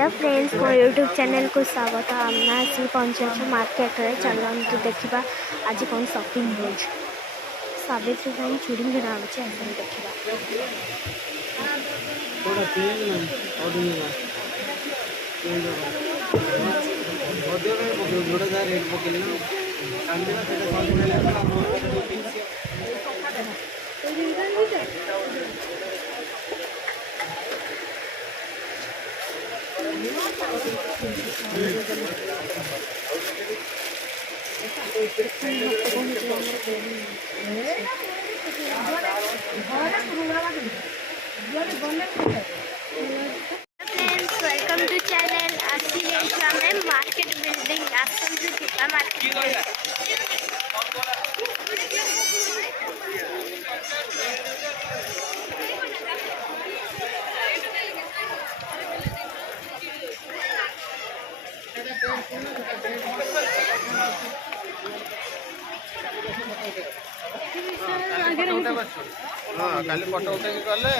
Hello friends मो YouTube channel को स्वागत। आम आसी पहुँचे मार्केट रे। चलते देखा आज कौन शॉपिंग हो। सावित्री भाई चूड़ी किना देखा वेलकम टू चैनल। आसी मार्केट बिल्डिंग आसा मार्केट हाँ काली फोटो उठे गले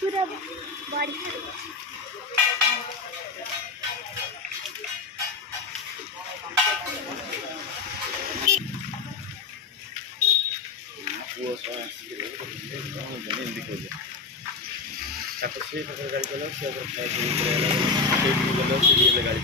पूरा बढ़िया गाड़ी चला गाड़ी